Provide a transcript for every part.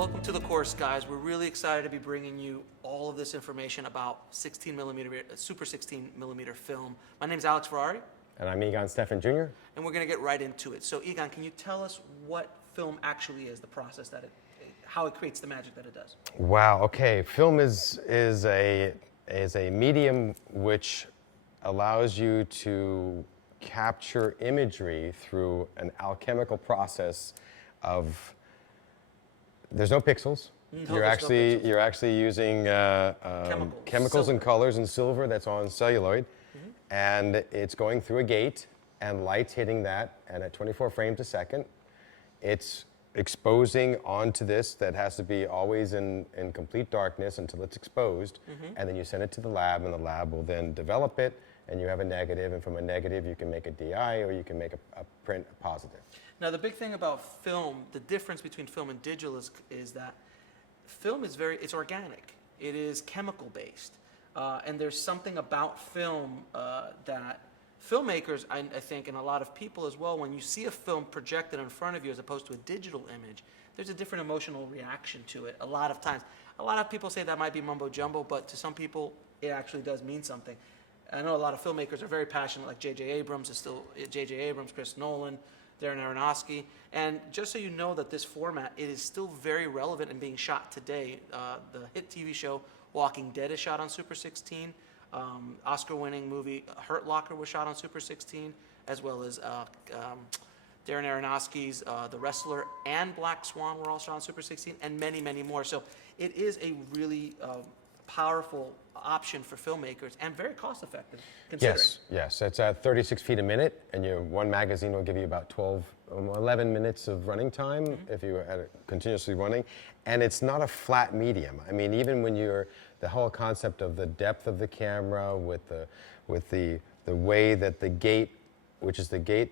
Welcome to the course, guys. We're really excited to be bringing you all of this information about 16 millimeter, Super 16 millimeter film. My name is Alex Ferrari. And I'm Egon Stephen Jr. And we're going to get right into it. So, Egon, can you tell us what film actually is, the process that how it creates the magic that it does? Wow. Okay. Film is a medium which allows you to capture imagery through an alchemical process of. There's no pixels. No, you're actually using chemicals Silver. and colors and silver that's on celluloid, and it's going through a gate, and light's hitting that, and at 24 frames a second, it's exposing onto this that has to be always in complete darkness until it's exposed, and then you send it to the lab, and the lab will then develop it, and you have a negative, and from a negative you can make a DI or you can make a print positive. Now, the big thing about film, the difference between film and digital is that film is it's organic. It is chemical based. And there's something about film that filmmakers, I think, and a lot of people as well, when you see a film projected in front of you as opposed to a digital image, there's a different emotional reaction to it a lot of times. A lot of people say that might be mumbo jumbo, but to some people, it actually does mean something. I know a lot of filmmakers are very passionate, like J.J. Abrams, Chris Nolan, Darren Aronofsky, and just so you know that this format, it is still very relevant and being shot today. The hit TV show Walking Dead is shot on Super 16. Oscar-winning movie Hurt Locker was shot on Super 16, as well as Darren Aronofsky's The Wrestler and Black Swan were all shot on Super 16, and many, many more. So it is a really powerful option for filmmakers and very cost-effective. Yes. It's at 36 feet a minute, and one magazine will give you about 11 minutes of running time if you had it continuously running, and it's not a flat medium. I mean, even when the whole concept of the depth of the camera with the way that the gate, which is the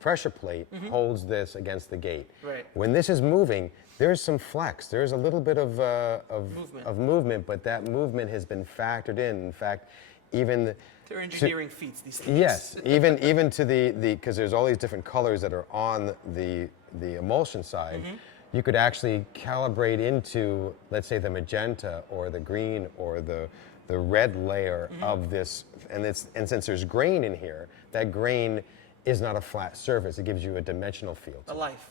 pressure plate holds this against the gate. Right. When this is moving, there's some flex. There's a little bit of movement, but that movement has been factored in. In fact, even they're engineering feats, these things. Yes, even to the because there's all these different colors that are on the emulsion side. You could actually calibrate into, let's say, the magenta or the green or the red layer of this, and since there's grain in here, that grain is not a flat surface. It gives you a dimensional feel. A life.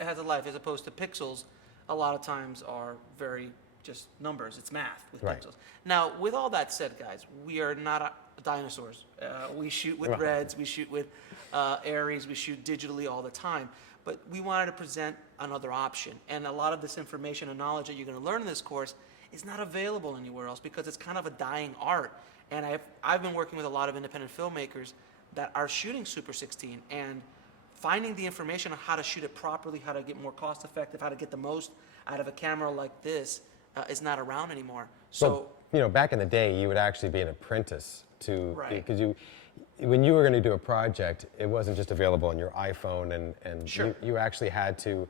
It has a life, as opposed to pixels. A lot of times are very just numbers. It's math with pixels. Now, with all that said, guys, we are not dinosaurs. We shoot with Reds, we shoot with Arris, we shoot digitally all the time. But we wanted to present another option. And a lot of this information and knowledge that you're going to learn in this course is not available anywhere else because it's kind of a dying art. And I've been working with a lot of independent filmmakers that are shooting Super 16 and finding the information on how to shoot it properly, how to get more cost effective, how to get the most out of a camera like this is not around anymore. So, back in the day, you would actually be an apprentice to, because when you were going to do a project, it wasn't just available on your iPhone, and you actually had to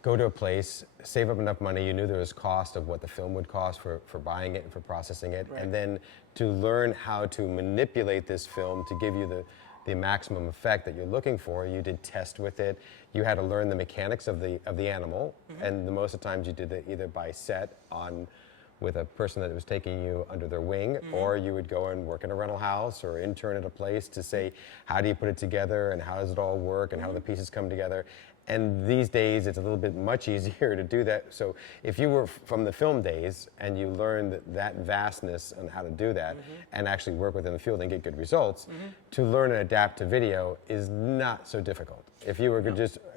go to a place, save up enough money. You knew there was cost of what the film would cost for buying it and for processing it, and then to learn how to manipulate this film to give you the maximum effect that you're looking for. You did test with it. You had to learn the mechanics of the animal, and most of the times you did it either by set with a person that was taking you under their wing, or you would go and work in a rental house or intern at a place to say, how do you put it together and how does it all work and how do the pieces come together? And these days, it's a little bit much easier to do that. So if you were from the film days and you learned that vastness on how to do that and actually work within the field and get good results, to learn and adapt to video is not so difficult. If you were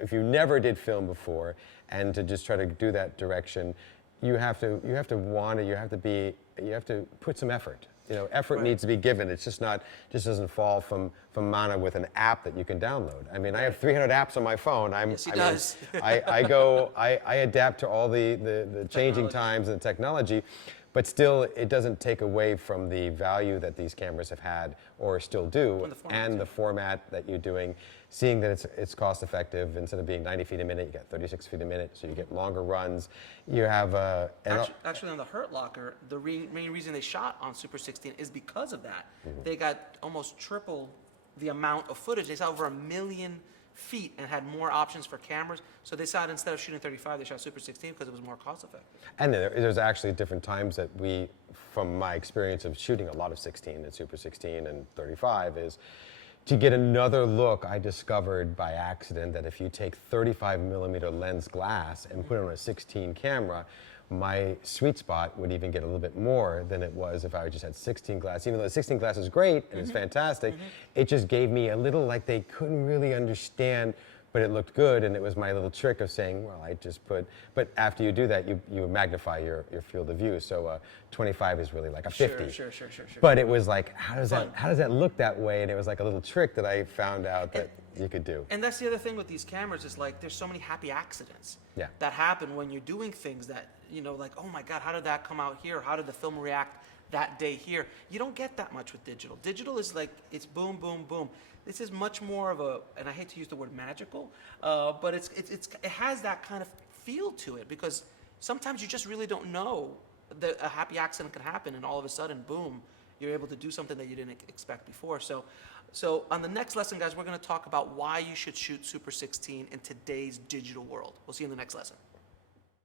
if you never did film before and to just try to do that direction, you have to want it. You have to put some effort. Effort needs to be given. It's just doesn't fall from mana with an app that you can download. I mean, I have 300 apps on my phone. Yes, he does. I adapt to all the changing times and the technology, but still, it doesn't take away from the value that these cameras have had or still do, and the format that you're doing. Seeing that it's cost effective, instead of being 90 feet a minute, you get 36 feet a minute, so you get longer runs. You have actually on the Hurt Locker, the main reason they shot on Super 16 is because of that. They got almost triple the amount of footage. They saw over 1 million feet and had more options for cameras. So they decided instead of shooting 35, they shot Super 16 because it was more cost effective. And there's actually different times that from my experience of shooting a lot of 16 and Super 16 and 35 is to get another look. I discovered by accident that if you take 35 millimeter lens glass and put it on a 16 camera, my sweet spot would even get a little bit more than it was if I just had 16 glass. Even though the 16 glass is great and it's fantastic, it just gave me a little, like, they couldn't really understand, but it looked good, and it was my little trick of saying, well, I just put, but after you do that, you magnify your field of view. So 25 is really like a 50. Sure. But it was like, how does that look that way? And it was like a little trick that I found out that you could do. And that's the other thing with these cameras is, like, there's so many happy accidents that happen when you're doing things that, you know, like, oh my God, how did that come out here? How did the film react that day here? You don't get that much with digital. Digital is like, it's boom, boom, boom. This is much more of a, and I hate to use the word magical, but it has that kind of feel to it, because sometimes you just really don't know that a happy accident can happen, and all of a sudden, boom, you're able to do something that you didn't expect before. So on the next lesson, guys, we're going to talk about why you should shoot Super 16 in today's digital world. We'll see you in the next lesson.